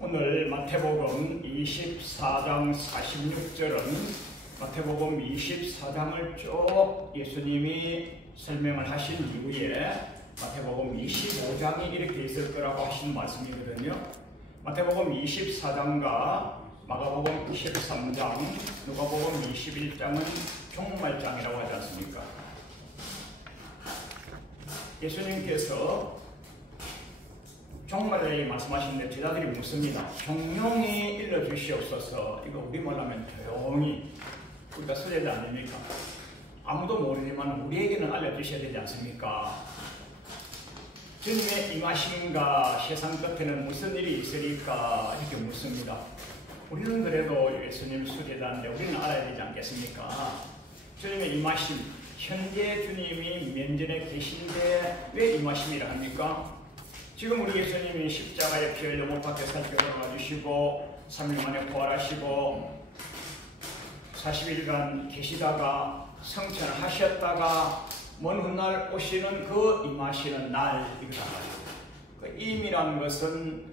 오늘 마태복음 24장 46절은 마태복음 24장을 쭉 예수님이 설명을 하신 이후에 마태복음 25장이 이렇게 있을 거라고 하신 말씀이거든요. 마태복음 24장과 마가복음 13장, 누가복음 21장은 종말장이라고 하지 않습니까? 예수님께서 종말에 말씀하시는데 제자들이 묻습니다. 종용이 일러주시옵소서. 이거 우리말로 하면 조용히 우리가 써야 되지 않습니까? 아무도 모르지만 우리에게는 알려주셔야 되지 않습니까? 주님의 임하심과 세상 끝에는 무슨 일이 있으리까 이렇게 묻습니다. 우리는 그래도 예수님 수제자인데 우리는 알아야 되지 않겠습니까? 주님의 임하심, 현재 주님이 면전에 계신데 왜 임하심이라 합니까? 지금 우리 예수님이 십자가에 피 흘려 못 박혀 살펴들어가 주시고 3일 만에 부활하시고 40일간 계시다가 성천하셨다가 먼 훗날 오시는 그 임하시는 날 이거다 말이에요. 그 임이라는 것은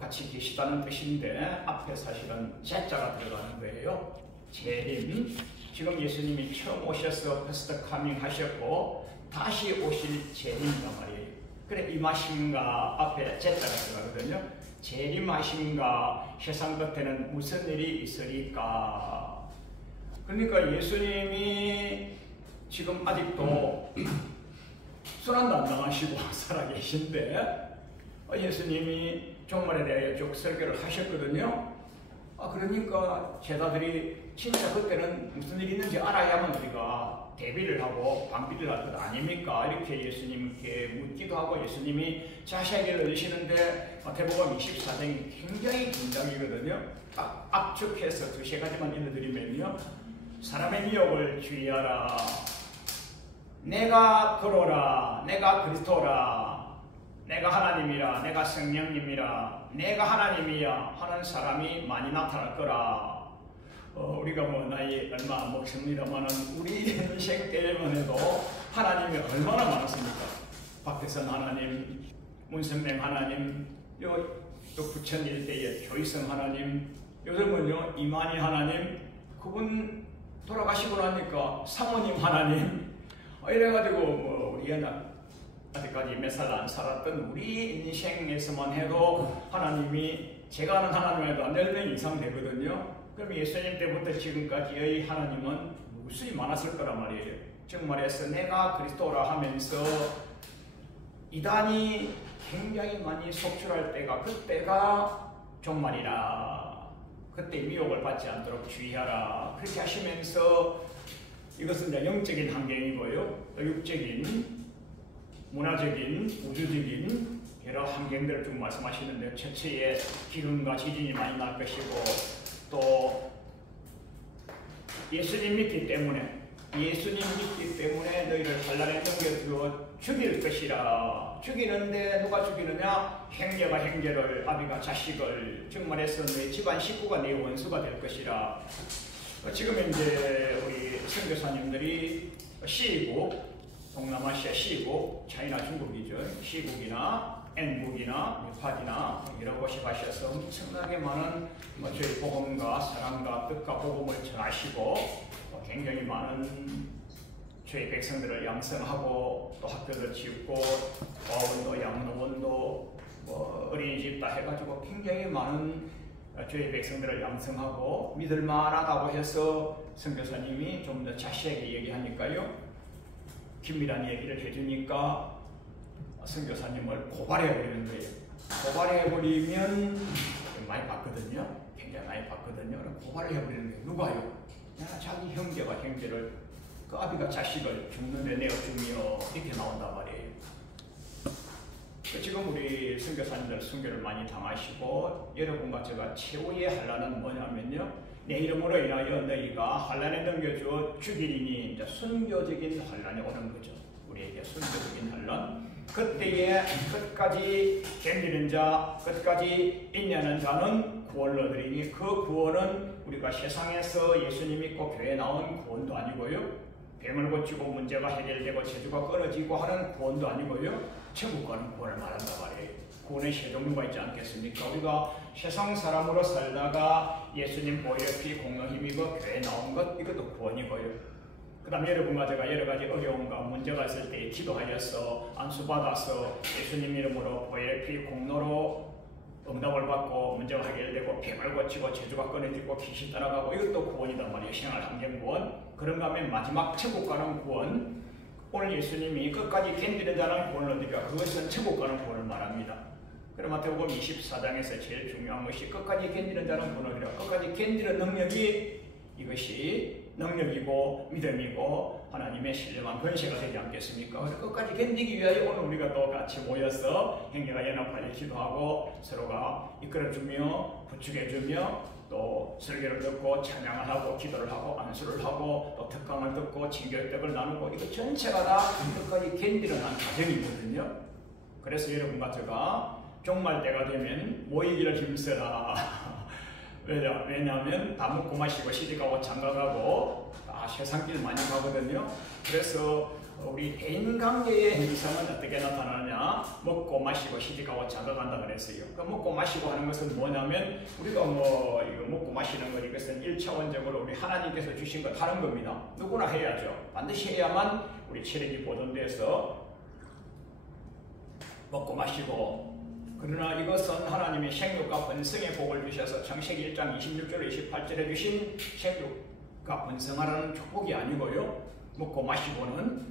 같이 계시다는 뜻인데 앞에 사실은 제자가 들어가는 거예요. 재림. 지금 예수님이 처음 오셔서 퍼스트 카밍 하셨고 다시 오실 재림이란 말이에요. 그래 임하심과 앞에 제자가 들어가거든요. 재림하심과 세상 끝에는 무슨 일이 있으리까. 그러니까 예수님이 지금 아직도 순환도 안 당하시고 살아계신데 예수님이 종말에 대해 쭉 설교를 하셨거든요. 그러니까 제자들이 진짜 그때는 무슨 일이 있는지 알아야만 우리가 대비를 하고 방비를 할 것 아닙니까? 이렇게 예수님께 묻기도 하고 예수님이 자세하게 알려주시는데 마태복음 24장이 굉장히 긴장이거든요. 딱 압축해서 두세 가지만 읽어드리면요. 사람의 미혹을 주의하라. 내가 그로라. 내가 그리스도라. 내가 하나님이라. 내가 성령님이라. 내가 하나님이야 하는 사람이 많이 나타날 거라. 우리가 뭐 나이 얼마 안 먹습니다만 우리 인생 때만 해도 하나님이 얼마나 많았습니까? 박대선 하나님, 문선명 하나님, 또 부천일 때의 조이성 하나님, 요즘은요 이만희 하나님, 그분 돌아가시고 나니까 사모님 하나님, 이래가지고 뭐 우리 아직까지 몇 살 안 살았던 우리 인생에서만 해도 하나님이 제가 아는 하나님에도 10명 이상 되거든요. 그럼 예수님 때부터 지금까지의 하나님은 무수히 많았을 거란 말이에요. 즉 말해서 내가 그리스도라 하면서 이단이 굉장히 많이 속출할 때가 그때가 종말이라. 그때 미혹을 받지 않도록 주의하라. 그렇게 하시면서 이것은 이제 영적인 환경이고요. 또 육적인, 문화적인, 우주적인 여러 환경들을 좀 말씀하시는데 첫째에 기근과 지진이 많이 날 것이고 또 예수님 믿기 때문에 너희를 환난에 넘겨주어 죽일 것이라. 죽이는데 누가 죽이느냐? 형제가 형제를, 아비가 자식을. 즉 말해서 너희 집안 식구가 네 원수가 될 것이라. 지금 이제 우리 선교사님들이 시국, 동남아시아 시국, 차이나 중국이죠. 시국이나 N국이나 네팔이나 여러 곳에 가셔서 엄청나게 많은 저희 복음과 사랑과 뜻과 복음을 전하시고 굉장히 많은 저희 백성들을 양성하고 또 학교를 지었고 보아원도 양로원도 어린이집 다 해가지고 굉장히 많은 저희 백성들을 양성하고 믿을만하다고 해서 선교사님이 좀 더 자세하게 얘기하니까요. 긴밀한 얘기를 해주니까 선교사님을 고발해버리는 거예요. 고발해버리면 많이 받거든요. 굉장히 많이 받거든요. 고발을 해버리는 거예요. 누가요? 자기 형제가 형제를, 그 아비가 자식을 죽는데 내어주며 이렇게 나온단 말이에요. 지금 우리 선교사님들 순교를 많이 당하시고 여러분과 제가 최후의 환난은 뭐냐면요. 내 이름으로 인하여 너희가 환난에 넘겨주어 죽이리니 이제 순교적인 환난이 오는 거죠. 우리에게 순교적인 환난. 그때에 끝까지 견디는 자, 끝까지 인내하는 자는 구원을 얻으리니 그 구원은 우리가 세상에서 예수님 믿고 교회에 나온 구원도 아니고요. 뱀을 고치고 문제가 해결되고 재주가 끊어지고 하는 구원도 아니고요. 천국 가는 구원을 말한단 말이에요. 구원의 세 종류가 있지 않겠습니까? 우리가 세상 사람으로 살다가 예수님 보혈의 피 공로 힘입어 교회에 나온 것, 이것도 구원이고요. 그 다음에 여러분과 제가 여러 가지 어려움과 문제가 있을 때 기도하여서 안수받아서 예수님 이름으로 보혈의 피 공로로 응답을 받고 문제가 해결되고 병을 고치고 저주가 끊어지고 귀신 따라가고, 이것도 구원이단 말이에요. 생활 환경 구원. 그런가 하면 마지막 천국 가는 구원, 오늘 예수님이 끝까지 견디는 자는 구원을 얻으리라. 그것은 천국 가는 구원을 말합니다. 그럼 마태복음 24장에서 제일 중요한 것이 끝까지 견디는 자는 구원을 얻으리라. 끝까지 견디는 능력이, 이것이 능력이고 믿음이고 하나님의 신령한 권세가 되지 않겠습니까? 그래서 끝까지 견디기 위하여 오늘 우리가 또 같이 모여서 형제가 연합하여 기도하고 서로가 이끌어주며 부축해주며 또 설교를 듣고 찬양을 하고 기도를 하고 안수를 하고 또 특강을 듣고 징결떡을 나누고, 이거 전체가 다 끝까지 견디는 한 과정이거든요. 그래서 여러분과 제가 종말 때가 되면 모이기를 힘써라. 왜냐하면 다 먹고 마시고 시집가고 장가가고 다 세상길 많이 가거든요. 그래서 우리 대인관계의 형성은 어떻게 나타나냐? 먹고 마시고 시집가고 장가간다 그랬어요. 그 먹고 마시고 하는 것은 뭐냐면, 우리가 이거 먹고 마시는 것, 이것은 1차원적으로 우리 하나님께서 주신 것 하는 겁니다. 누구나 해야죠. 반드시 해야만 우리 체력이 보존돼서 먹고 마시고. 그러나 이것은 하나님의 생육과 번성의 복을 주셔서 창세기 1장 26절 28절에 주신 생육과 번성하라는 축복이 아니고요. 먹고 마시고는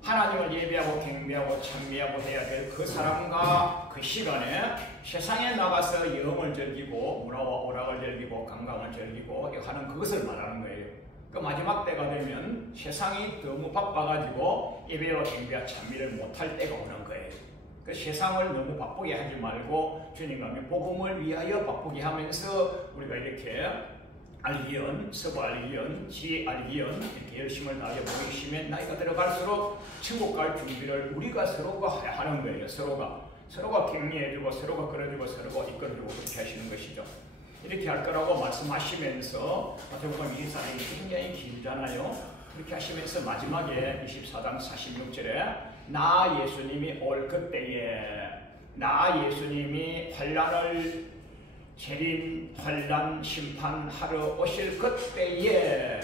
하나님을 예배하고 경배하고 찬미하고 해야 될 그 사람과 그 시간에 세상에 나가서 영을 즐기고 문화와 오락을 즐기고 관광을 즐기고 하는 그것을 말하는 거예요. 그 마지막 때가 되면 세상이 너무 바빠가지고 예배와 경배와 찬미를 못할 때가 오는 거예요. 그 세상을 너무 바쁘게 하지 말고 주님과 복음을 위하여 바쁘게 하면서 우리가 이렇게 알기연, 서부 알기연, 지 알기연 이렇게 열심을 다해 모이시면 나이가 들어갈수록 천국 갈 준비를 우리가 서로가 하는 거예요. 서로가 격려해주고 서로가 끌어주고 서로가 이끌어주고 그렇게 하시는 것이죠. 이렇게 할 거라고 말씀하시면서 마태복음 24장이 굉장히 길잖아요. 그렇게 하시면서 마지막에 24장 46절에 나 예수님이 올 그때에, 나 예수님이 환란을 재림, 환란, 심판하러 오실 그때에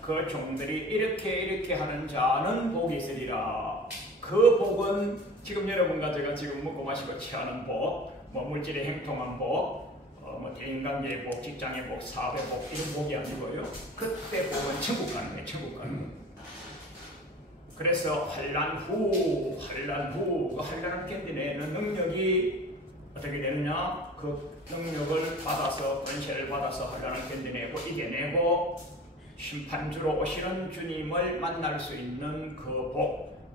그 종들이 이렇게 하는 자는 복이 있으리라. 그 복은 지금 여러분과 제가 지금 먹고 마시고 취하는 복, 물질에 행통한 복, 대인관계의 복, 직장의 복, 사업의 복, 이런 복이 아니고요. 그때 복은 천국 가는 거예요. 천국 가는 거예요. 그래서 환란 후 그 환란을 견디내는 능력이 어떻게 되느냐? 그 능력을 받아서, 권세를 받아서 환란을 견디내고 이겨내고 심판주로 오시는 주님을 만날 수 있는 그 복,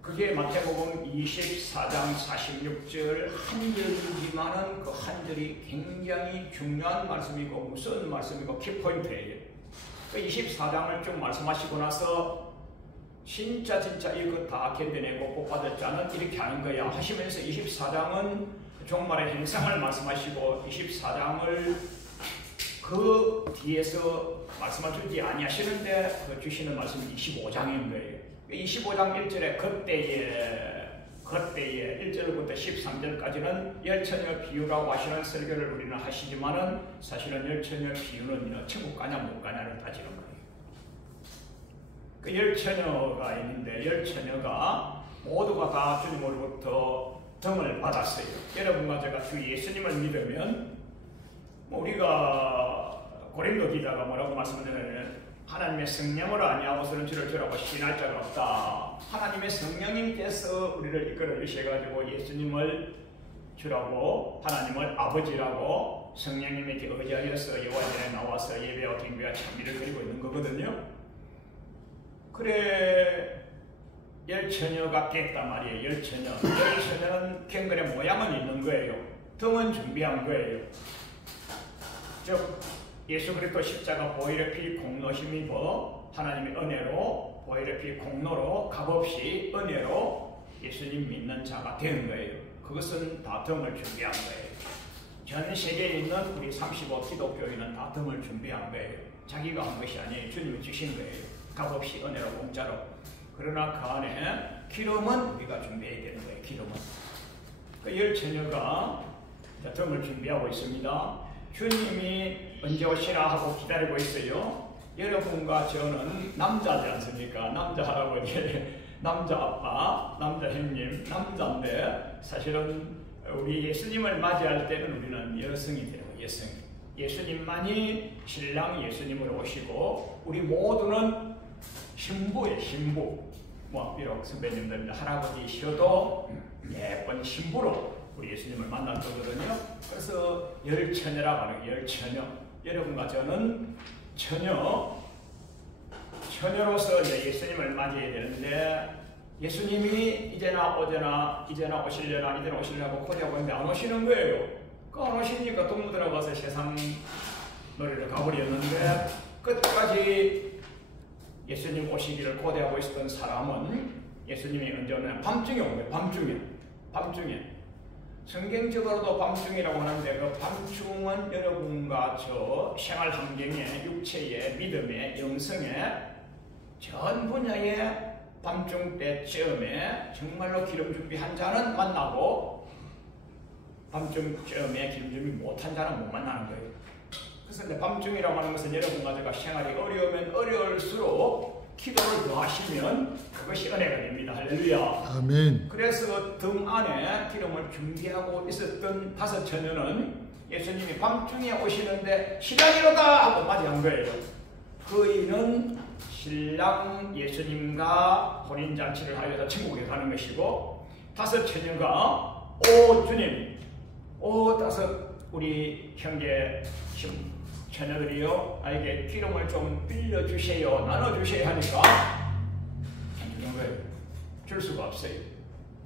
그게 마태복음 24장 46절 한 절이지만은 그 한 절이 굉장히 중요한 말씀이고 무슨 말씀이고 키포인트예요. 그 24장을 쭉 말씀하시고 나서 진짜 이거 다 견뎌내고 복받을 자는 이렇게 하는 거야 하시면서 24장은 종말의 행상을 말씀하시고 24장을 그 뒤에서 말씀을 주지 아니하시는데 그 주시는 말씀이 25장인 거예요. 25장 1절에 그때에 1절부터 13절까지는 열처녀 비유라고 하시는 설교를 우리는 하시지만은 사실은 열처녀 비유는 천국 가냐 못 가냐를 따지는 거예요. 그 열처녀가 있는데 열처녀가 모두가 다 주님으로부터 등을 받았어요. 여러분과 제가 주 예수님을 믿으면 우리가 고린도 기자가 뭐라고 말씀드리냐면 하나님의 성령으로 아니하고서는 주를 주라고 시인할 자가 없다. 하나님의 성령님께서 우리를 이끌어 주셔가지고 예수님을 주라고, 하나님을 아버지라고 성령님에게 의지하여서 여호와전에 나와서 예배와 경배와 찬미를 드리고 있는 거거든요. 그래 열처녀가 깼단 말이에요. 열처녀는 캥거의 모양은 있는 거예요. 등은 준비한 거예요. 즉 예수 그리스도 십자가 보혈의 피 공로 힘입어 하나님의 은혜로 보혈의 피 공로로 값없이 은혜로 예수님 믿는 자가 되는 거예요. 그것은 다 등을 준비한 거예요. 전 세계에 있는 우리 35 기독교인은 다 등을 준비한 거예요. 자기가 한 것이 아니에요. 주님이 주신 거예요. 값없이 은혜로 공짜로. 그러나 그 안에 기름은 우리가 준비해야 되는 거예요. 기름은. 그 열 처녀가 등을 준비하고 있습니다. 주님이 언제 오시나 하고 기다리고 있어요. 여러분과 저는 남자지 않습니까? 남자 할아버지, 남자 아빠, 남자 형님, 남자인데 사실은 우리 예수님을 맞이할 때는 우리는 여성이 되고 여성. 예수님만이 신랑 예수님으로 오시고 우리 모두는 신부예요. 신부. 뭐 비록 선배님들 할아버지셔도 예쁜 신부로 우리 예수님을 만날 거거든요. 그래서 열처녀라고 하는 거예요. 열처녀. 여러분과 저는 처녀로서 이제 예수님을 맞이해야 되는데 예수님이 이제나 오시려나 이제나 오시려고 고대하고 있는데 안 오시는 거예요. 그 안 오시니까 동무 들어가서 세상 놀이를 가버렸는데 끝까지 예수님 오시기를 고대하고 있었던 사람은 예수님이 언제 오느냐? 밤중에 온 거예요. 밤중에. 성경적으로도 밤중이라고 하는데 그 밤중은 여러분과 저 생활 환경에 육체에 믿음에 영성에 전 분야의 밤중 때쯤에 정말로 기름 준비한 자는 만나고 밤중쯤에 기름 준비 못한 자는 못 만나는 거예요. 그래서 이제 밤중이라고 하는 것은 여러분과 제가 생활이 어려우면 어려울수록 기도를 더 하시면 그것이 은혜가 됩니다. 할렐루야. 아멘. 그래서 등 안에 기름을 준비하고 있었던 다섯 처녀는 예수님이 밤중에 오시는데 신랑이로다 하고 맞이한 거예요. 그이는 신랑 예수님과 혼인잔치를 하여서 천국에 가는 것이고 다섯 처녀가 오 주님, 오 다섯 우리 형제 처녀들이요 나에게 기름을 좀 빌려주세요, 나눠주세요 하니까 안 주는 거예요. 줄 수가 없어요.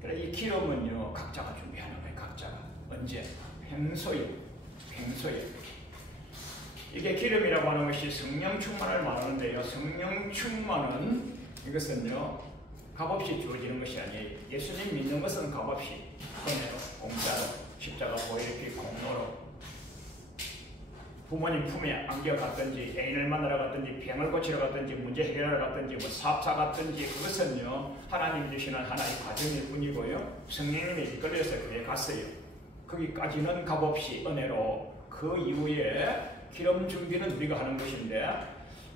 그래 이 기름은요 각자가 준비하는 거예요. 각자가 언제? 평소에 이게 기름이라고 하는 것이 성령 충만을 말하는데요. 성령 충만은 이것은요 값없이 주어지는 것이 아니에요. 예수님 믿는 것은 값없이 은혜로 공짜로 십자가 보혈의 피 공로로 부모님 품에 안겨갔든지 애인을 만나러 갔든지 병을 고치러 갔든지 문제 해결하러 갔든지 뭐 사업자 갔든지 그것은요 하나님 주시는 하나의 과정일 뿐이고요. 성령님이 이끌려서 그에 갔어요. 거기까지는 값없이 은혜로 그 이후에 기름 준비는 우리가 하는 것인데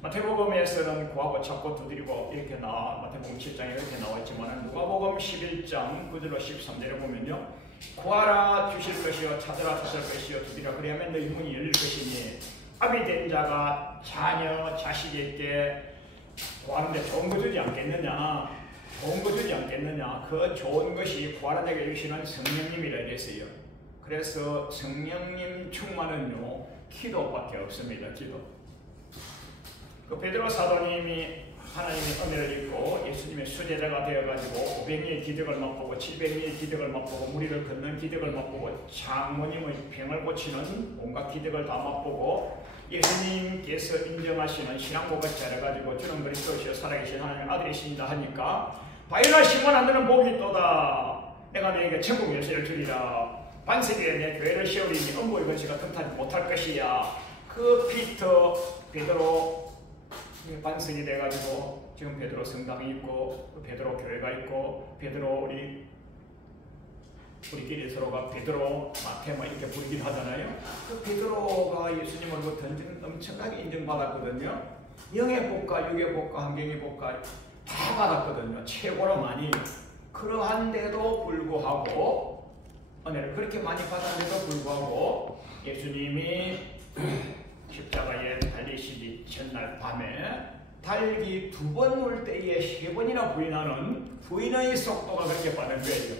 마태복음에서는 구하고 찾고 두드리고 이렇게 마태복음 7장에 이렇게 나와 있지만 누가복음 11장 9절로 13절에 보면요 구하라 주실 것이요 찾으라 찾을 것이요 두드리라 그리하면 너희 문이 열릴 것이니 아비 된 자가 자녀 자식에게 구하는데 좋은 거 주지 않겠느냐 그 좋은 것이 구하라 내게 주시는 성령님이라 했어요. 그래서 성령님 충만은요 기도밖에 없습니다. 기도. 그 베드로 사도님이 하나님의 은혜를 입고 예수님의 수제자가 되어가지고 500리의 기적을 맛보고 700리의 기적을 맛보고 무리를 걷는 기적을 맛보고 장모님의 병을 고치는 온갖 기적을 다 맛보고 예수님께서 인정하시는 신앙고가 잘해가지고 주는 그리스도시여 살아계신 하나님의 아들이십니다 하니까 바요나 시몬아 너는 복이 있도다. 내가 너에게 천국 열쇠를 주리라. 반세기에 내 교회를 세우리니 음부의 권세가 틈타지 못할 것이야. 그 베드로 반석이 돼가지고 지금 베드로 성당이 있고 베드로 교회가 있고 베드로 우리끼리 서로가 베드로 마태 뭐 이렇게 부르긴 하잖아요. 그 베드로가 예수님을 엄청나게 인정받았거든요. 영의 복과 육의 복과 환경의 복과 다 받았거든요. 최고로 많이. 그러한데도 불구하고 은혜를 그렇게 많이 받았는데도 불구하고 예수님이 십자가에 달리시기 전날 밤에 달기 2번 올 때에 3번이나 부인하는 부인의 속도가 그렇게 빠른 거예요.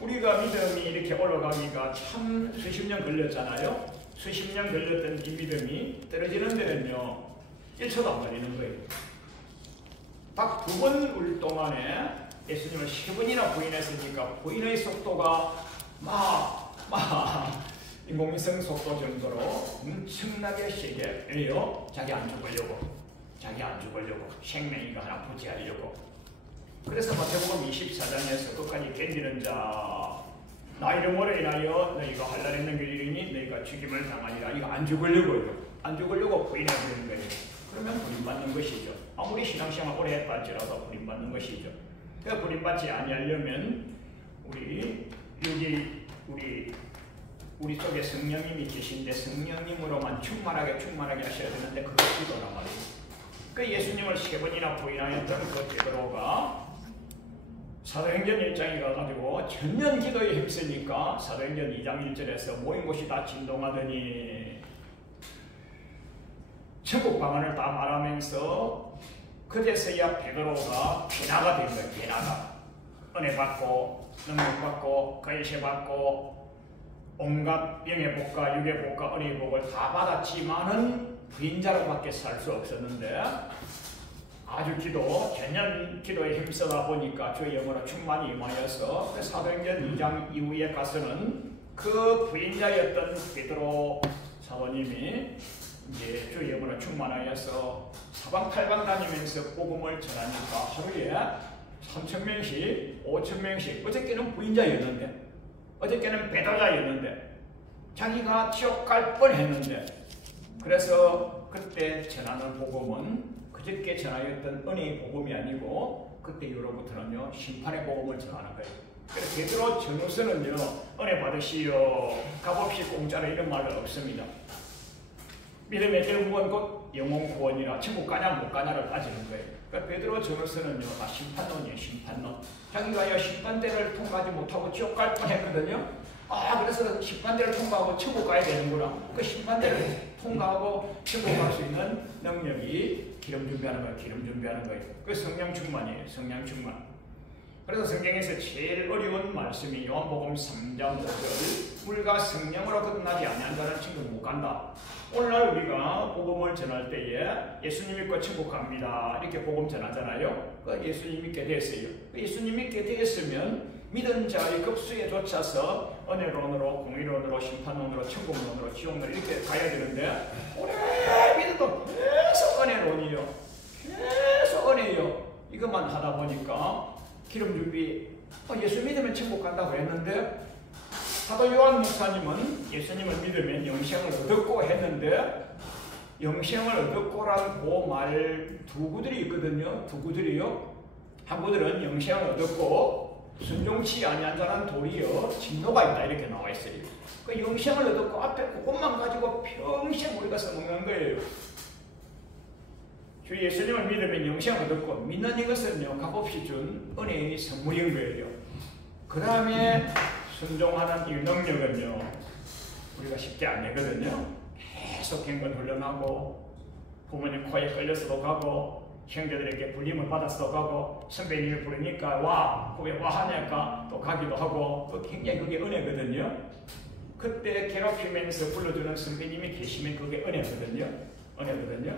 우리가 믿음이 이렇게 올라가기가 참 수십 년 걸렸잖아요. 수십 년 걸렸던 이 믿음이 떨어지는 데는요 1초도 안 걸리는 거예요. 딱 2번 울 동안에 예수님을 3번이나 부인했으니까 부인의 속도가 인공위성 속도 정도로 엄청나게 세게 해요. 자기 안 죽으려고 생명이가 하나 부지하려고. 그래서 마태복음 24장에서 끝까지 견디는 자 나 이름으로 인하여 너희가 할 날 있는 일이니 너희가 죽임을 당하리라. 이거 안 죽으려고 부인해버리는 거예요. 그러면 부림받는 것이죠. 아무리 신앙생활 오래 했다 할지라도 부림받는 것이죠. 그 부림받지 아니하려면 우리 속에 성령님이 계신데 성령님으로만 충만하게 하셔야 되는데 그거 기도란 말이에요. 그 예수님을 3번이나 부인하였던 그 베드로가 사도행전 1장에 가가지고 전년 기도에 힘쓰니까 사도행전 2장 1절에서 모인 곳이 다 진동하더니 천국 방언을 다 말하면서 그제서야 베드로가 변화가 된 거예요. 변화가 은혜 받고 능력 받고 권세 받고 온갖 영의 복과 육의 복과 은혜의 복을 다 받았지만은 부인자로밖에 살 수 없었는데 아주 전년 기도에 힘쓰다 보니까 주의 영으로 충만히 임하여서 그 사도행전 2장 이후에 가서는 그 부인자였던 베드로 사도님이 이제 주의 영으로 충만하여서 사방팔방 다니면서 복음을 전하니까 하루에 3,000명씩 5,000명씩 어저께는 부인자였는데 어저께는 배도자였는데 자기가 지옥 갈 뻔했는데 그래서 그때 전하는 복음은 그저께 전하였던 은혜의 복음이 아니고 그때 이후로부터는요 심판의 복음을 전하는 거예요. 그래서 베드로 전후서는요 은혜 받으시오 값없이 공짜로 이런 말은 없습니다. 믿음의 결국은 곧 영혼 구원이라 천국 가냐 못 가냐를 따지는 거예요. 그러니까 베드로 전후서는요 다 심판론이에요. 심판론. 자기가 심판대를 통과하지 못하고 지옥 갈 뻔했거든요. 그래서 심판대를 통과하고 천국 가야 되는구나. 그 심판대를 통과하고 천국 갈 수 있는 능력이 기름 준비하는 거예요. 기름 준비하는 거예요. 그 성령 충만이에요. 성령 충만. 그래서 성경에서 제일 어려운 말씀이 요한복음 3장 5절 물과 성령으로 거듭나지 아니한 자는 천국 못 간다. 오늘날 우리가 복음을 전할 때에 예수님 믿고 천국 갑니다. 이렇게 복음 전하잖아요. 그 예수님 믿게 됐어요. 예수님 믿게 되었으면 믿은 자의 급수에 쫓아서 은혜론으로 공의론으로 심판론으로 천국론으로 지옥론 이렇게 가야 되는데 오래 믿어도 계속 은혜론이요. 계속 은혜요. 이것만 하다 보니까 기름 준비 예수 믿으면 천국 간다고 했는데 사도 요한 목사님은 예수님을 믿으면 영생을 얻었고 했는데 영생을 얻었고라고 말 두 구들이 있거든요. 두 구들이요. 한 구들은 영생을 얻었고 순종치 아니한 자는 도리어 진노가 있다 이렇게 나와 있어요. 그 영생을 얻었고 앞에 그것만 가지고 평생 우리가 써먹는 거예요. 주 예수님을 믿으면 영생을 얻었고 믿는 이것은요 값없이 준 은혜의 선물인 거예요. 그 다음에 순종하는 이 능력은요 우리가 쉽게 안 되거든요. 계속 경건 훈련하고 부모님 코에 걸려서도 가고 형제들에게 불림을 받아서도 가고 선배님이 부르니까 와 그게 와 하니까 또 가기도 하고 또 굉장히 그게 은혜거든요. 그때 괴롭히면서 불러주는 선배님이 계시면 그게 은혜거든요.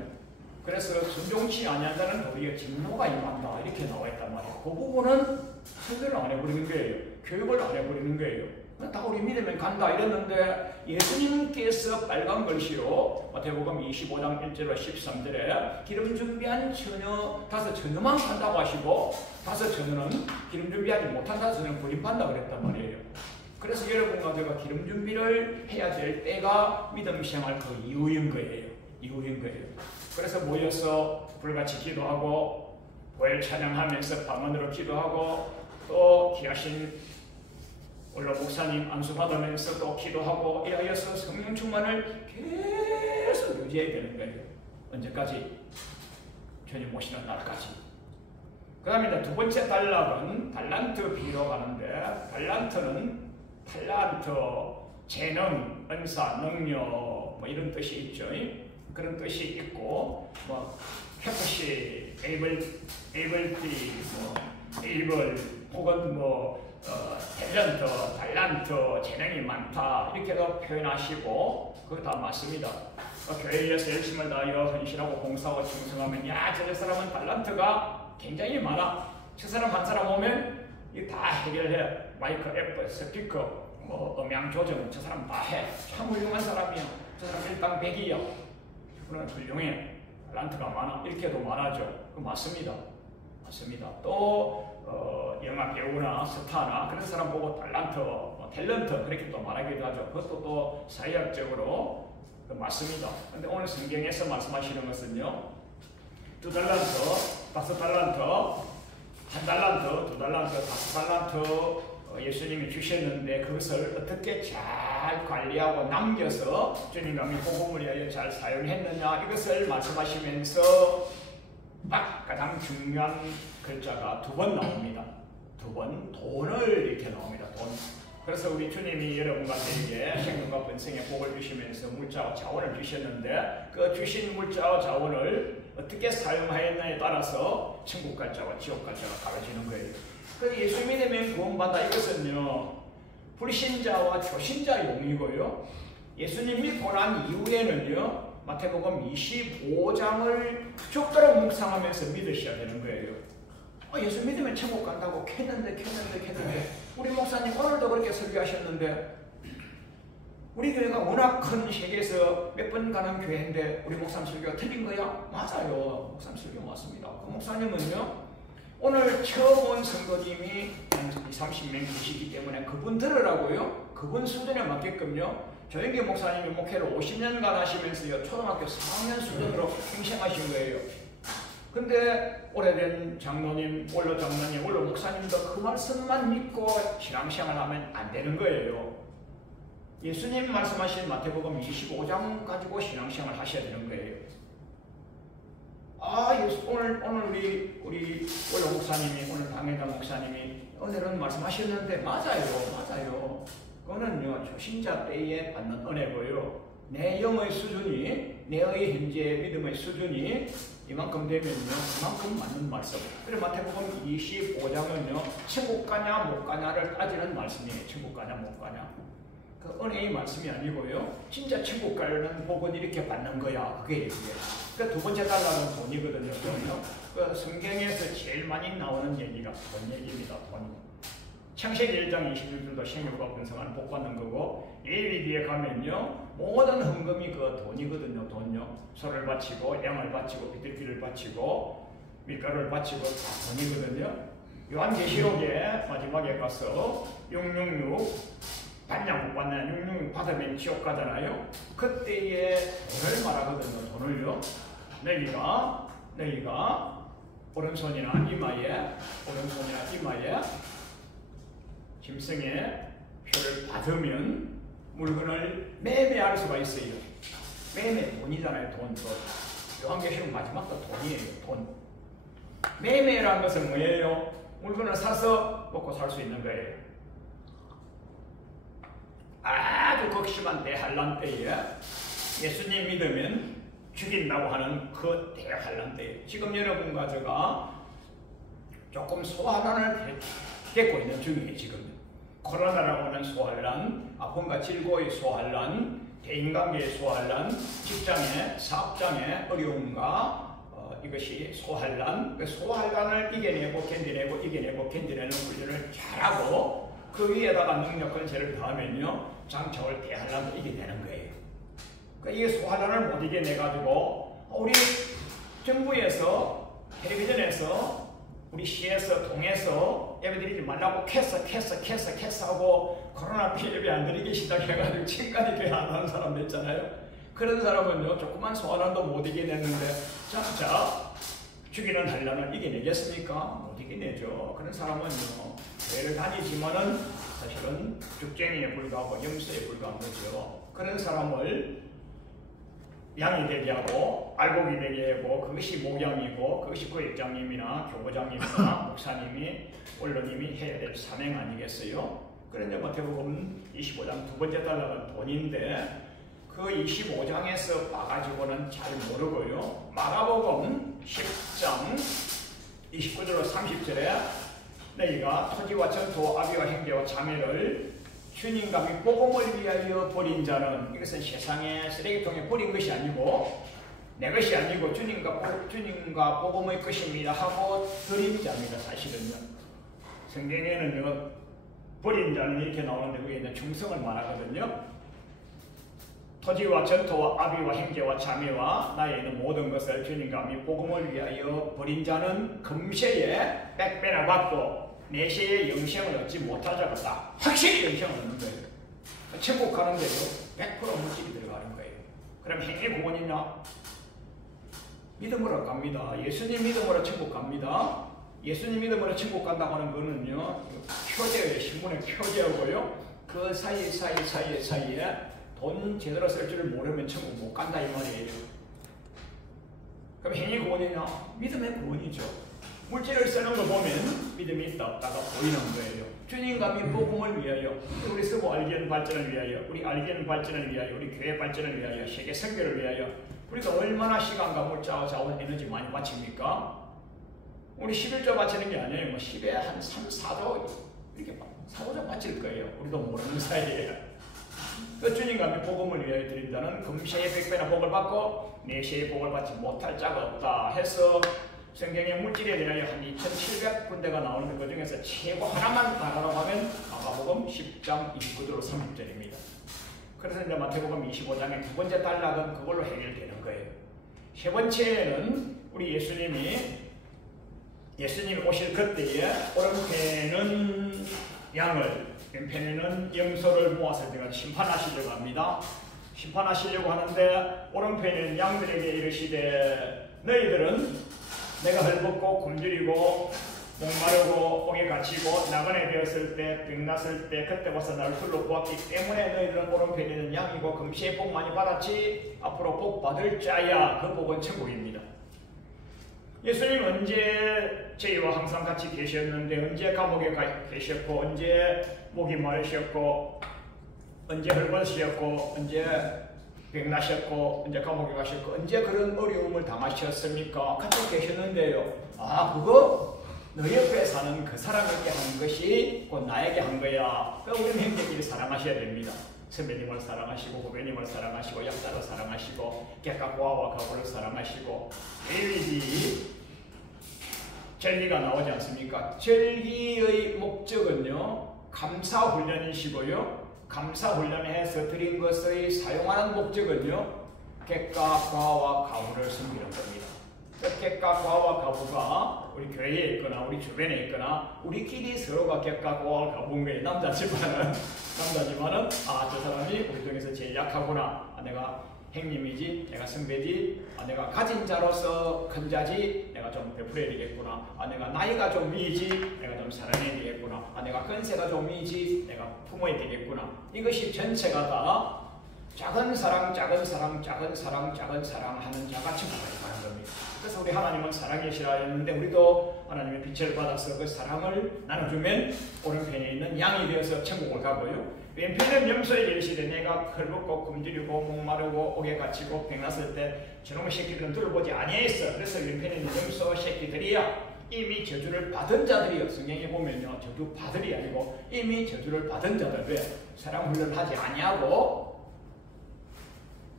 그래서 순종치 아니한 자는 도리어 진노가 임한다 이렇게 나와 있단 말이에요. 그 부분은 설교를 안 해버리는 거예요. 교육을 안 해버리는 거예요. 다 우리 믿으면 간다 이랬는데 예수님께서 빨간 글씨로 마태복음 25장 1절로 13절에 기름 준비한 처녀 5처녀만 간다고 하시고 5처녀는 기름 준비하지 못한 5처녀는 부림받는다고 그랬단 말이에요. 그래서 여러분과 제가 기름 준비를 해야 될 때가 믿음 생활 그 이후인 거예요. 그래서 모여서 불같이 기도하고 보혈 찬양하면서 방언으로 기도하고 또 귀하신 원로 목사님 안수받으면서 또 기도하고 이하여서 성령 충만을 계속 유지해야 되는 거예요. 언제까지? 주님 오시는 날까지. 그 다음에 두 번째 단락은 달란트 비로 가는데 달란트는 탈란트, 재능, 은사, 능력 뭐 이런 뜻이 있죠. 그런 뜻이 있고 뭐 캐프시, 에이블티, 에이블 혹은 탤런트, 달란트, 재능이 많다 이렇게도 표현하시고 그거 다 맞습니다. 교회에서 열심을 다하여 헌신하고 봉사하고 충성하면 저 사람은 달란트가 굉장히 많아. 저 사람 한 사람 오면 이거 다 해결해. 마이크, 앱, 스피커, 음향 조정 저 사람 다 해. 참 훌륭한 사람이야. 저 사람 일당백이야. 그런 훌륭해. 달란트가 많아. 이렇게도 말하죠. 그 맞습니다. 또 영화 배우나 스타나 그런 사람 보고 달란트, 탤런트 그렇게 또 말하기도 하죠. 그것도 또 사회학적으로 맞습니다. 그런데 오늘 성경에서 말씀하시는 것은요 2달란트, 5달란트, 1달란트, 2달란트, 5달란트 예수님이 주셨는데 그것을 어떻게 잘 관리하고 남겨서 주님과 복음을 위하여 잘 사용했느냐 이것을 말씀하시면서 딱 가장 중요한 글자가 2번 나옵니다. 2번 돈을 이렇게 나옵니다. 돈. 그래서 우리 주님이 여러분과 저에게 생명과 번성의 복을 주시면서 물자와 자원을 주셨는데 그 주신 물자와 자원을 어떻게 사용하였느냐에 따라서 천국 갈 자와 지옥 갈 자가 가려지는 거예요. 그래서 예수 믿으면 구원받아 이것은요 불신자와 초신자 용이고요. 예수님 믿고 난 이후에는요 마태복음 25장을 죽도록 묵상하면서 믿으셔야 되는 거예요. 예수 믿으면 천국 간다고 캤는데 우리 목사님 오늘도 그렇게 설교하셨는데 우리 교회가 워낙 큰 세계에서 몇 번 가는 교회인데 우리 목사님 설교가 틀린 거야? 맞아요. 목사님 설교 맞습니다. 그 목사님은요 오늘 처음 온 성도님이 한 30명 계시기 때문에 그분 들으라고요. 그분 수준에 맞게끔요. 조영기 목사님이 목회를 50년간 하시면서요 초등학교 4학년 수준으로 행생하신 거예요. 근데 오래된 장로님, 원로 장로님, 원로 목사님도 그 말씀만 믿고 신앙생활을 하면 안 되는 거예요. 예수님 말씀하신 마태복음 25장 가지고 신앙생활을 하셔야 되는 거예요. 오늘 우리 원로 목사님이, 오늘 당회당 목사님이 오늘은 말씀하셨는데 맞아요. 그거는요 초신자 때에 받는 은혜고요. 내 영의 수준이, 내의 현재 믿음의 수준이 이만큼 되면요 그만큼 맞는 말씀. 그래서 마태복음 25장은요 천국 가냐 못 가냐를 따지는 말씀이에요. 천국 가냐 못 가냐 그 은혜의 말씀이 아니고요 진짜 천국 가는 복은 이렇게 받는 거야 그게 얘기예요. 그 두 번째 달라는 돈이거든요. 그 성경에서 제일 많이 나오는 얘기가 돈 얘기입니다. 돈. 창세기 1장 26절도 생명과 번성하는 복 받는 거고 예비기에 가면요 모든 헌금이 그 돈이거든요. 돈요. 소를 바치고 양을 바치고 비둘기를 바치고 밀가루를 바치고 다 돈이거든요. 요한계시록에 마지막에 가서 666 받냐 못 받냐 666 받으면 지옥 가잖아요. 그때의 돈을 말하거든요. 돈을요. 너희가 오른손이나 이마에 짐승의 표를 받으면 물건을 매매할 수가 있어요. 매매 돈이잖아요. 돈. 요한계시록 마지막도 돈이에요. 돈. 매매라는 것은 뭐예요? 물건을 사서 먹고 살 수 있는 거예요. 아주 극심한 대환란 때에 예수님 믿으면 죽인다고 하는 그 대환란 때에 지금 여러분과 제가 조금 소환란을 겪고 있는 중이에요. 지금 코로나라고 하는 소환란, 아픔과 질고의 소환란, 대인관계의 소환란, 직장의 사업장의 어려움과 이것이 소환란. 그 소환란을 이겨내고 견디내는 훈련을 잘하고 그 위에다가 능력을 죄를 더하면요 장차올 대환란도 이겨내는 거예요. 그러니까 이 소환란을 못 이겨내가지고 우리 정부에서 텔레비전에서 우리 시에서 동에서 예배드리지 말라고 캐서 하고 코로나 예배 안 드리기 시작해가지고 지금까지 교회 안 하는 사람도 있잖아요. 그런 사람은요 조그만 소환란도 못 이겨냈는데 장차 죽이는 환란을 이겨내겠습니까? 못 이겨내죠. 그런 사람은요 교회를 다니지만은 사실은 죽쟁이에 불과하고 염소에 불과한 거죠. 그런 사람을 양이 되게 하고 알곡이 되게 하고 그것이 목양이고 그것이 교육장님이나 교부장님이나 목사님이 원로님이 해야 될 사명 아니겠어요? 그런데 마태복음 25장 두 번째 달라는 돈인데 그 25장에서 봐가지고는 잘 모르고요. 마가복음 10장 29절로 30절에 너희가 토지와 전토, 아비와 형제와 자매를 주님과 복음을 위하여 버린 자는 이것은 세상의 쓰레기통에 버린 것이 아니고 내 것이 아니고 주님과 복음의 것입니다 하고 드린 자입니다. 사실은요. 성경에는요 버린 자는 이렇게 나오는데 위에는 충성을 말하거든요. 토지와 전토와 아비와 형제와 자매와 나에 있는 모든 것을 주님과 복음을 위하여 버린 자는 금세에 백배나 받고 내세의 영생을 얻지 못할 자가 다 확실히 영생을 얻는 거예요. 천국 가는데요 100% 물질이 들어가는 거예요. 그럼 행위 구원이냐? 믿음으로 갑니다. 예수님 믿음으로 천국 갑니다. 예수님 믿음으로 천국 간다고 하는 거는요, 표제예요. 신문의 표제고요. 그 사이에 돈 제대로 쓸 줄 모르면 천국 못 간다 이 말이에요. 그럼 행위 구원이냐? 믿음의 구원이죠. 물질을 쓰는 거 보면 믿음이 있다 없다가 보이는 거예요. 주님감이 복음을 위하여, 우리 서구 알기언 발전을 위하여, 우리 알기언 발전을 위하여, 우리 교회 발전을 위하여, 세계 선교를 위하여 우리가 얼마나 시간과 물자와 자원, 에너지 많이 바칩니까? 우리 11조 바치는 게 아니에요. 뭐 10에 한 3, 4조 이렇게 4, 5조 바칠 거예요. 우리도 모르는 사이에. 그 주님감이 복음을 위하여 드린다는 금세의 100배나 복을 받고 내세의 복을 받지 못할 자가 없다 해서 성경의 물질에 대하여 한 2700군데가 나오는 그 중에서 최고 하나만 말하라고 하면 마가복음 10장 29절로 30절입니다. 그래서 이제 마태복음 25장의 두 번째 단락은 그걸로 해결되는 거예요. 세 번째는 우리 예수님이 오실 그때에 오른편에는 양을, 왼편에는 염소를 모았을 때가 심판하시려고 합니다. 심판하시려고 하는데 오른편에는 양들에게 이르시되 너희들은 내가 헐벗고 굶주리고 목마르고 옥에 갇히고 나그네 되었을 때 병났을 때 그때 와서 나를 홀로 보았기 때문에 너희들은 오른편에 있는 양이고 금시에 복 많이 받았지 앞으로 복 받을 자야. 그 복은 천국입니다. 예수님 언제 저희와 항상 같이 계셨는데 언제 감옥에 계셨고 언제 목이 마르셨고 언제 헐벗으셨고 언제 병나셨고 언제 감옥에 가셨고 언제 그런 어려움을 당하셨습니까? 같이 계셨는데요. 아 그거 너희 옆에 사는 그 사람에게 한 것이 곧 나에게 한 거야. 그러니까 우리는 형제끼리 사랑하셔야 됩니다. 선배님을 사랑하시고 후배님을 사랑하시고 약자를 사랑하시고 객가고아와 가부를 사랑하시고 일이지 절기가 나오지 않습니까? 절기의 목적은요 감사훈련이시고요 감사훈련해서 드린 것을 사용하는 목적은요 객가 과와 가부를 섬기는 겁니다. 객가 과와 가부가 우리 교회에 있거나 우리 주변에 있거나 우리끼리 서로가 객가 과와 가부인 거예요. 남자지만은 아 저 사람이 우리 중에서 제일 약하구나. 아, 내가 형님이지, 내가 선배지, 아, 내가 가진 자로서 큰 자지, 내가 좀 베풀어야 되겠구나. 아, 내가 나이가 좀 위지, 내가 좀 사랑해야 되겠구나. 아, 내가 건세가 좀 위지, 내가 품어야 되겠구나. 이것이 전체가 다 작은 사랑 하는 자가 천국까지 가는 겁니다. 그래서 우리 하나님은 사랑이시라 했는데 우리도 하나님의 빛을 받아서 그 사랑을 나눠주면 오른편에 있는 양이 되어서 천국을 가고요. 왼편은 염소에 이르시되 내가 헐벗고 굶주리고 목마르고 옥에 갇히고 병났을 때 저놈의 새끼들은 둘러보지 아니했어. 그래서 왼편에 있는 염소 새끼들이야 이미 저주를 받은 자들이요. 성경에 보면요 저주 받을이 아니고 이미 저주를 받은 자들. 왜? 사랑 훈련을 하지 아니하고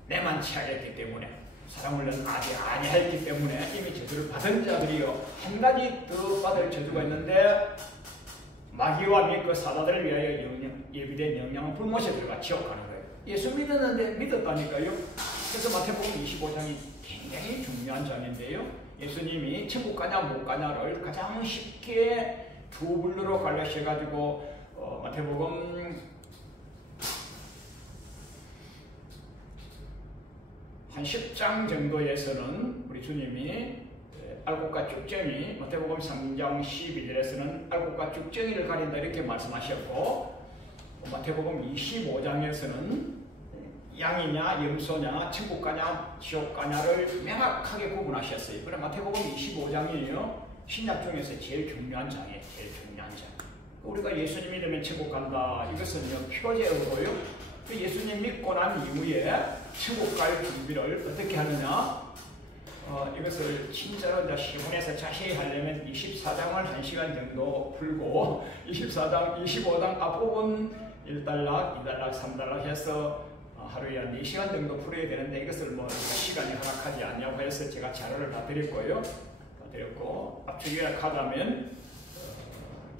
내만 취하였기 때문에 사랑 훈련을 하지 아니했기 때문에 이미 저주를 받은 자들이요. 한 가지 더 받을 저주가 있는데 마귀와 및 사자들을 위하여 예비된 영양은 불못에 들어가 지옥 가는 거예요. 예수 믿었는데 믿었다니까요. 그래서 마태복음 25장이 굉장히 중요한 장인데요. 예수님이 천국 가냐 못 가냐를 가장 쉽게 두 분류로 갈라셔가지고 마태복음 한 10장 정도에서는 우리 주님이 알곡과 쭉정이 마태복음 3장 12절에서는 알곡과 쭉정이를 가린다 이렇게 말씀하셨고 마태복음 25장에서는 양이냐 염소냐 천국 가냐 지옥 가냐를 명확하게 구분하셨어요. 그럼 마태복음 25장이에요. 신약 중에서 제일 중요한 장이에요. 제일 중요한 장. 우리가 예수님 믿으면 천국 간다. 이것은요 표제어고요. 예수님 믿고 난 이후에 천국 갈 준비를 어떻게 하느냐? 이것을 진짜로 이제 시문에서 자세히 하려면 24장을 1시간 정도 풀고 24장, 25장 앞부분 1단락, 2단락, 3단락 해서 하루에 한 4시간 정도 풀어야 되는데 이것을 뭐 시간이 허락하지 않냐고 해서 제가 자료를 다 드렸고요. 다 드렸고 압축 요약하자면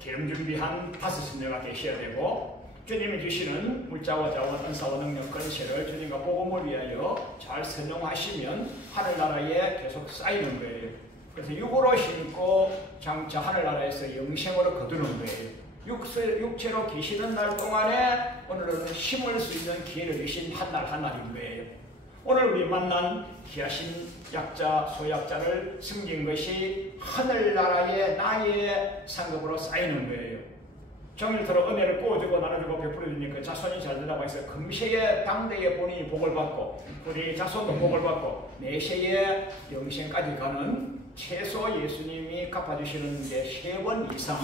기름 준비한 5신녀가 계셔야 되고 주님이 주시는 물자와 자원, 은사와 능력, 권세를 주님과 복음을 위하여 잘 선용하시면 하늘나라에 계속 쌓이는 거예요. 그래서 육으로 심고 장차 하늘나라에서 영생으로 거두는 거예요. 육체로 계시는 날 동안에 오늘은 심을 수 있는 기회를 주신 한 날 한 날인 거예요. 오늘 우리 만난 귀하신 약자, 소약자를 숨긴 것이 하늘나라의 나의 상급으로 쌓이는 거예요. 정일토록 은혜를 꾸어주고 나눠주고 베풀어주니까 자손이 잘 되라고 해서 금세에 당대에 본인이 복을 받고 우리 자손도 복을 받고 내세에 영생까지 가는 최소 예수님이 갚아주시는 게 3번 이상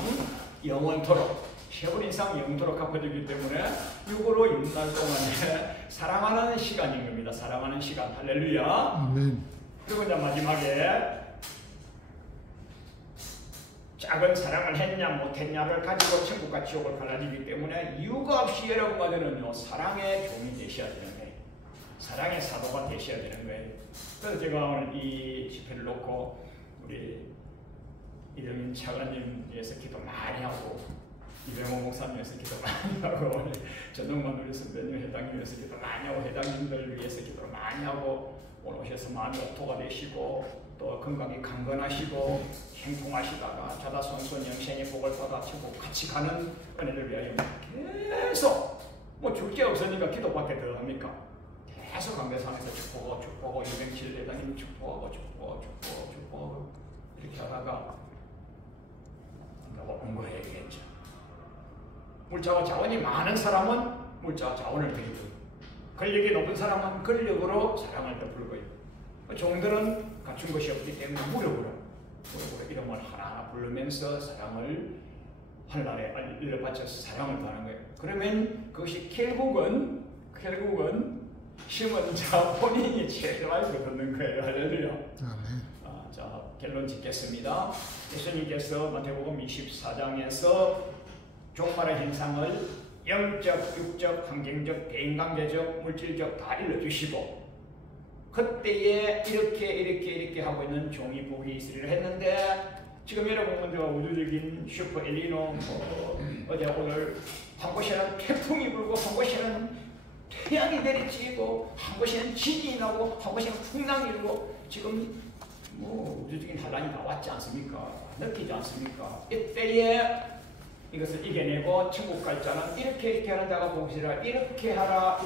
영원토록 3번 이상 영원토록 갚아주기 때문에 육으로 있는 날 동안에 사랑하는 시간인 겁니다. 사랑하는 시간. 할렐루야. 아멘. 그리고 이제 마지막에 작은 사랑을 했냐 못했냐를 가지고 천국과 지옥을 갈라지기 때문에 이유가 없이 여러분과는요 사랑의 종이 되셔야 되는 거예요. 사랑의 사도가 되셔야 되는 거예요. 그래서 제가 오늘 이 집회를 놓고 우리 이정인 차관님 위해서 기도 많이 하고 이병호 목사님 위해서 기도 많이 하고 우리 전동만 우리 선배님 회장님 위해서 기도 많이 하고 회장님들 위해서 기도를 많이 하고 오늘 오셔서 마음이 옥토가 되시고 또 건강이 강건하시고 행복하시다가 자다손손 영생의 복을 받아 천국 같이 가는 은혜를 위하여 계속 뭐 줄 게 없으니까 기도밖에 더 합니까? 계속 강대상에서 축복하고 유병칠 대장님 축복하고 이렇게 하다가 온 거해야겠죠. 물자와 자원이 많은 사람은 물자와 자원을 드리고 권력이 높은 사람은 권력으로 사랑을 베풀고요. 종들은 갖춘 것이 없기 때문에 무력으로 이런 걸 하나하나 부르면서 사랑을 하늘나라에 일러 바쳐서 사랑을 하는 거예요. 그러면 그것이 결국은 심은 자 본인이 제일 많이 듣는 거예요. 할렐루야. 자, 결론 짓겠습니다. 예수님께서 마태복음 24장에서 종말의 현상을 영적, 육적, 환경적, 대인관계적, 물질적 다 일러주시고 그때에 이렇게 하고 있는 종이 복이 있으리라 했는데 지금 여러분 먼저 우주적인 슈퍼 엘리노 어제 오늘 한 곳에는 태풍이 불고 한 곳에는 태양이 내리치고 한 곳에는 지진이 나고 한 곳에는 풍랑이 일고 지금 뭐 우주적인 환란이 나왔지 않습니까? 느끼지 않습니까? 이때에 이것을 이겨내고 천국 갈 자는 이렇게 하는 자가 복이라 이렇게 하라가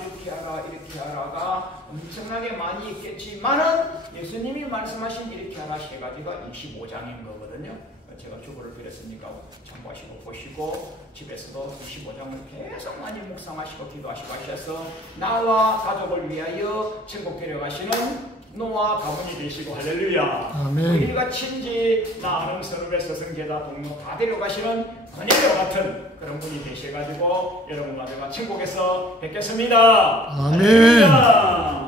엄청나게 많이 있겠지만은 예수님이 말씀하신 이렇게 하라 세 가지가 25장인 거거든요. 제가 주보를 드렸으니까 참고하시고 보시고 집에서도 25장을 계속 많이 묵상하시고 기도하시고 하셔서 나와 가족을 위하여 천국 데려가시는 노아 가문이 되시고 할렐루야. 아멘. 일가 친지 나름 선후배 스승제자 동료 다 데려가시는 번역과 같은 그런 분이 되셔가지고 여러분과 제가 천국에서 뵙겠습니다. 아멘. 할렐루야.